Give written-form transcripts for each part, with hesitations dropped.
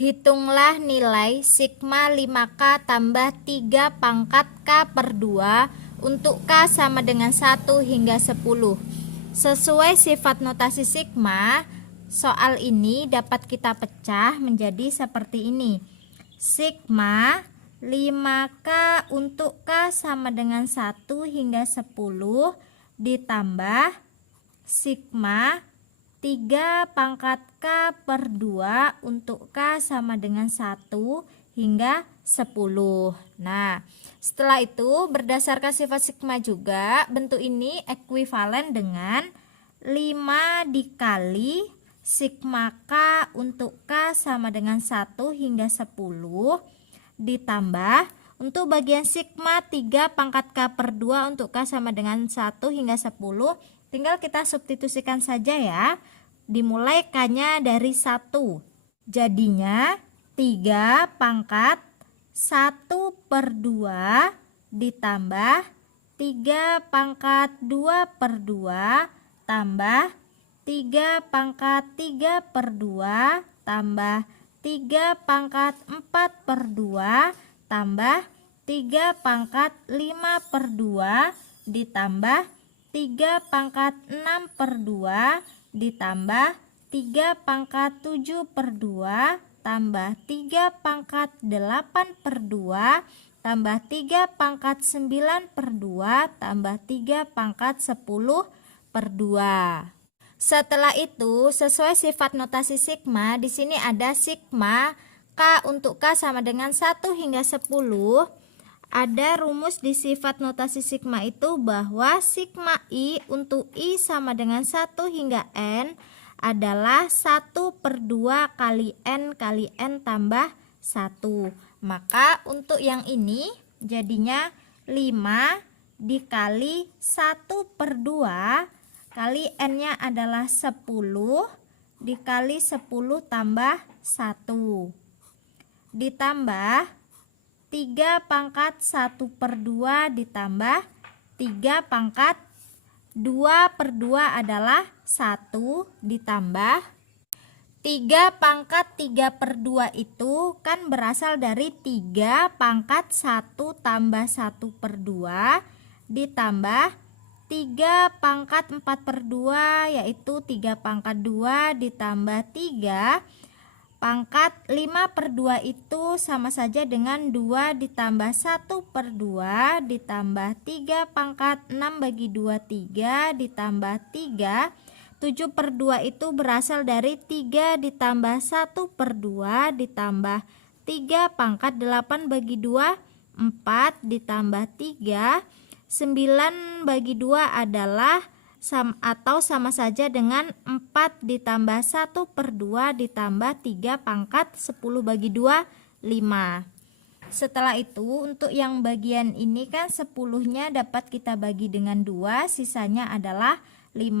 Hitunglah nilai sigma 5K tambah 3 pangkat K per 2 untuk K sama dengan 1 hingga 10. Sesuai sifat notasi sigma, soal ini dapat kita pecah menjadi seperti ini. Sigma 5K untuk K sama dengan 1 hingga 10 ditambah sigma 3 pangkat K per 2 untuk K sama dengan 1 hingga 10. Nah, setelah itu berdasarkan sifat sigma juga, bentuk ini ekuivalen dengan 5 dikali sigma K untuk K sama dengan 1 hingga 10 ditambah untuk bagian sigma 3 pangkat K per 2 untuk K sama dengan 1 hingga 10. Tinggal kita substitusikan saja ya. Dimulai K-nya dari 1. Jadinya 3 pangkat 1 per 2 ditambah 3 pangkat 2 per 2 tambah 3 pangkat 3 per 2 tambah 3 pangkat 4 per 2 tambah 3 pangkat 5 per 2 ditambah 3 pangkat 6 per 2 ditambah 3 pangkat 7 per 2 tambah 3 pangkat 8 per 2 tambah 3 pangkat 9 per 2 tambah 3 pangkat 10 per 2. Setelah itu, sesuai sifat notasi sigma, di sini ada sigma K untuk K sama dengan 1 hingga 10. Ada rumus di sifat notasi sigma itu bahwa sigma I untuk I sama dengan 1 hingga N adalah 1 per 2 kali N tambah 1. Maka untuk yang ini jadinya 5 dikali 1 per 2 kali N-nya adalah 10 dikali 10 tambah 1 ditambah 3 pangkat 1 per 2 ditambah 3 pangkat 2 per 2 adalah 1 ditambah 3 pangkat 3 per 2 itu kan berasal dari 3 pangkat 1 tambah 1 per 2 ditambah 3 pangkat 4 per 2 yaitu 3 pangkat 2 ditambah 3 pangkat 5 per 2 itu sama saja dengan 2 ditambah 1 per 2 ditambah 3 pangkat 6 bagi 2 3 ditambah 3 7 per 2 itu berasal dari 3 ditambah 1 per 2 ditambah 3 pangkat 8 bagi 2 4 ditambah 3 9 bagi 2 adalah sama saja dengan 4 ditambah 1 per 2 ditambah 3 pangkat 10 bagi 2 5. Setelah itu untuk yang bagian ini kan 10-nya dapat kita bagi dengan 2, sisanya adalah 5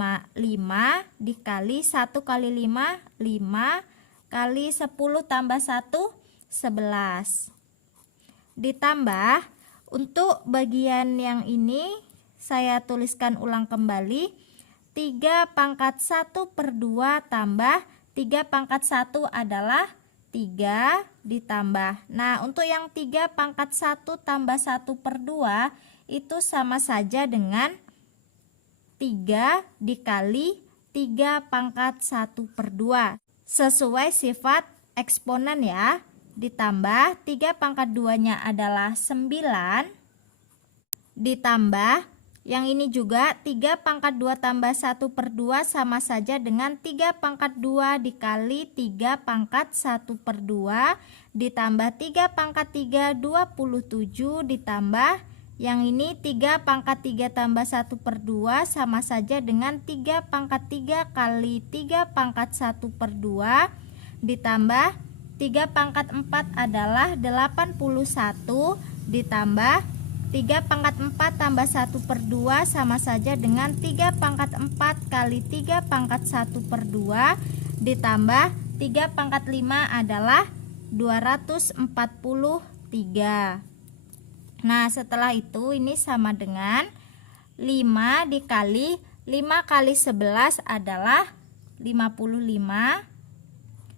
dikali 1 kali 5 kali 10 tambah 1 11 ditambah untuk bagian yang ini saya tuliskan ulang kembali 3 pangkat 1 per 2 tambah 3 pangkat 1 adalah 3 ditambah. Nah untuk yang 3 pangkat 1 tambah 1 per 2 itu sama saja dengan 3 dikali 3 pangkat 1 per 2 sesuai sifat eksponen ya. Ditambah 3 pangkat 2 nya adalah 9 ditambah yang ini juga 3 pangkat 2 tambah 1 per 2 sama saja dengan 3 pangkat 2 dikali 3 pangkat 1 per 2 ditambah 3 pangkat 3 27 ditambah yang ini 3 pangkat 3 tambah 1 per 2 sama saja dengan 3 pangkat 3 kali 3 pangkat 1 per 2 ditambah 3 pangkat 4 adalah 81 ditambah 3 pangkat 4 tambah 1 per 2 sama saja dengan 3 pangkat 4 kali 3 pangkat 1 per 2 ditambah 3 pangkat 5 adalah 243. Nah setelah itu ini sama dengan 5 dikali 5 kali 11 adalah 55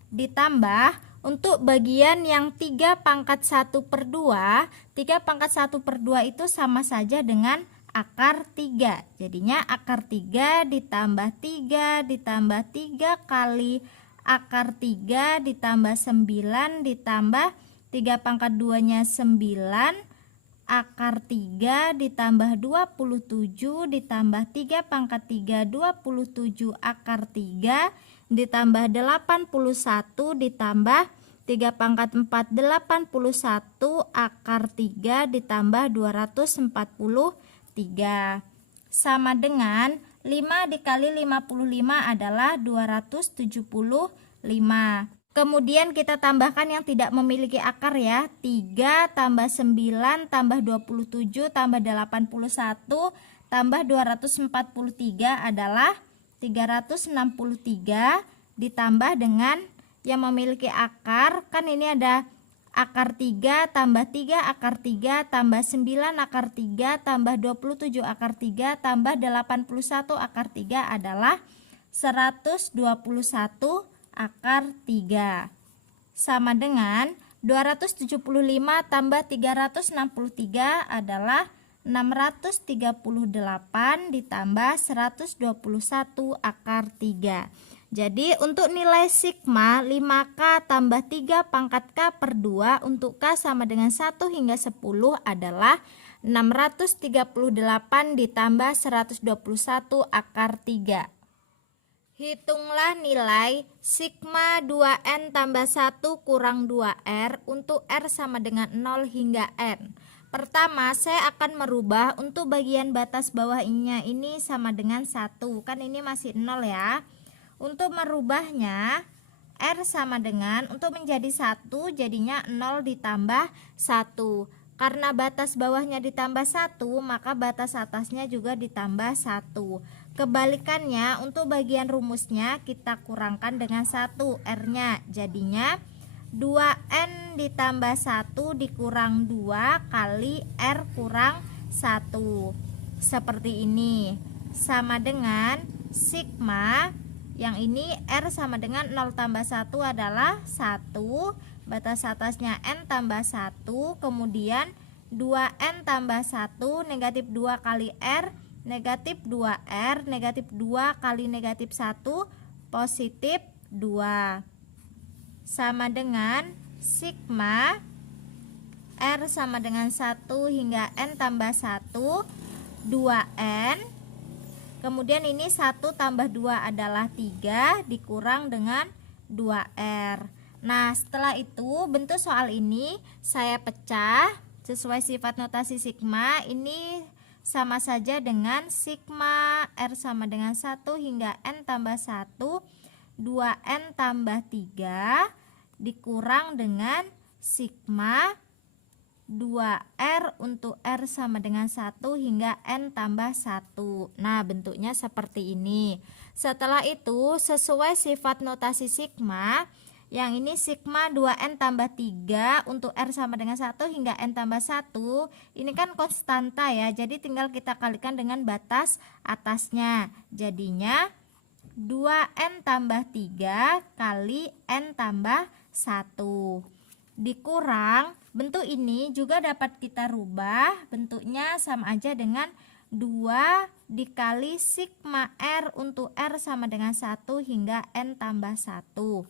ditambah Untuk bagian yang 3 pangkat 1 per 2, 3 pangkat 1 per 2 itu sama saja dengan akar 3. Jadinya akar 3 ditambah 3 ditambah 3 kali akar 3 ditambah 9 ditambah 3 pangkat 2 nya 9, akar 3 ditambah 27 ditambah 3 pangkat 3 27 akar 3 ditambah 81 ditambah 3 pangkat 4 81 akar 3 ditambah 243 sama dengan 5 dikali 55 adalah 275. Kemudian kita tambahkan yang tidak memiliki akar ya, 3 tambah 9 tambah 27 tambah 81 tambah 243 adalah 363 ditambah dengan yang memiliki akar, kan ini ada akar 3 tambah 3 akar 3 tambah 9 akar 3 tambah 27 akar 3 tambah 81 akar 3 adalah 121 akar 3 sama dengan 275 tambah 363 adalah 638 ditambah 121 akar 3. Jadi untuk nilai sigma 5K tambah 3 pangkat K per 2 untuk K sama dengan 1 hingga 10 adalah 638 ditambah 121 akar 3. Hitunglah nilai sigma 2N tambah 1 kurang 2R untuk R sama dengan 0 hingga N. Pertama, saya akan merubah untuk bagian batas bawahnya ini sama dengan 1. Kan ini masih 0 ya. Untuk merubahnya, R sama dengan, untuk menjadi 1 jadinya 0 ditambah 1. Karena batas bawahnya ditambah 1, maka batas atasnya juga ditambah 1. Kebalikannya, untuk bagian rumusnya kita kurangkan dengan 1 R-nya. Jadinya 2N ditambah 1 dikurang 2 kali R kurang 1. Seperti ini. Sama dengan sigma, yang ini R sama dengan 0 tambah 1 adalah 1. Batas atasnya N tambah 1. Kemudian 2N tambah 1, negatif 2 kali R, negatif 2R, negatif 2 kali negatif 1, positif 2. Sama dengan sigma R sama dengan 1 hingga N tambah 1, 2N, kemudian ini 1 tambah 2 adalah 3 dikurang dengan 2R. Nah setelah itu bentuk soal ini saya pecah sesuai sifat notasi sigma. Ini sama saja dengan sigma R sama dengan 1 hingga N tambah 1, 2N tambah 3 dikurang dengan sigma 2R untuk R sama dengan 1 hingga N tambah 1. Nah bentuknya seperti ini. Setelah itu sesuai sifat notasi sigma, yang ini sigma 2N tambah 3 untuk R sama dengan 1 hingga N tambah 1. Ini kan konstanta ya, jadi tinggal kita kalikan dengan batas atasnya. Jadinya 2N tambah 3 kali N tambah 1 dikurang, bentuk ini juga dapat kita rubah, bentuknya sama aja dengan 2 dikali sigma R untuk R sama dengan 1 hingga N tambah 1.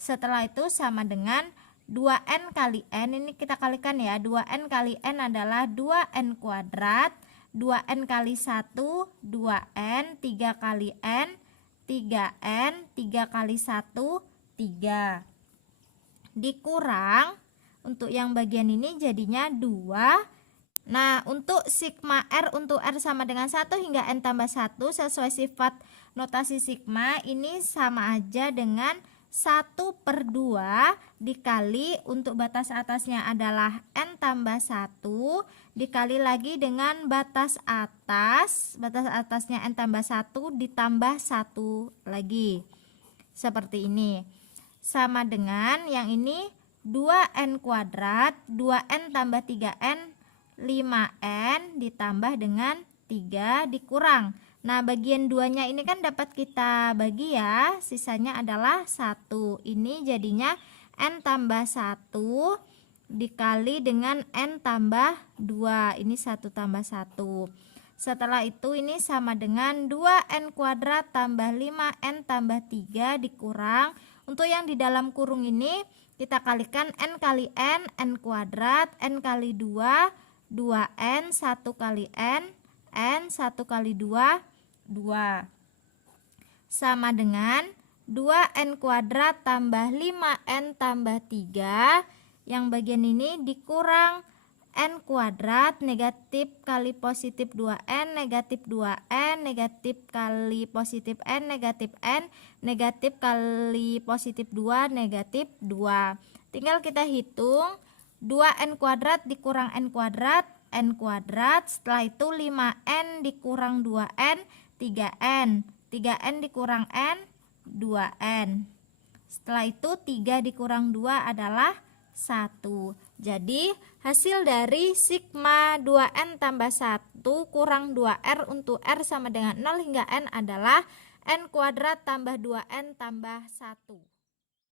Setelah itu sama dengan 2N kali N, ini kita kalikan ya, 2N kali N adalah 2N kuadrat, 2N kali 1, 2N, 3 kali N, 3N, 3 kali 1, 3. Dikurang, untuk yang bagian ini jadinya 2. Nah untuk sigma R untuk R sama dengan 1 hingga N tambah 1 sesuai sifat notasi sigma, ini sama aja dengan 1 per 2 dikali, untuk batas atasnya adalah N tambah 1 dikali lagi dengan batas atasnya N tambah 1 ditambah 1 lagi, seperti ini. Sama dengan yang ini 2N kuadrat, 2N tambah 3N, 5N ditambah dengan 3 dikurang. Nah bagian 2 nya ini kan dapat kita bagi ya, sisanya adalah 1. Ini jadinya N tambah 1 dikali dengan N tambah 2. Ini 1 tambah 1. Setelah itu ini sama dengan 2N kuadrat tambah 5N tambah 3 dikurang. Untuk yang di dalam kurung ini kita kalikan N kali N kuadrat, N kali 2, 2N, 1 kali N 1 kali 2, 2. Sama dengan 2N kuadrat tambah 5N tambah 3. Yang bagian ini dikurang N kuadrat, negatif kali positif 2N, negatif 2N, negatif kali positif N, negatif N, negatif kali positif 2, negatif 2. Tinggal kita hitung 2N kuadrat dikurang N kuadrat, setelah itu 5N dikurang 2N, 3N, 3N dikurang N, 2N. Setelah itu 3 dikurang 2 adalah 1. Jadi hasil dari sigma 2N tambah 1 kurang 2R untuk R sama dengan 0 hingga N adalah N kuadrat tambah 2N tambah 1.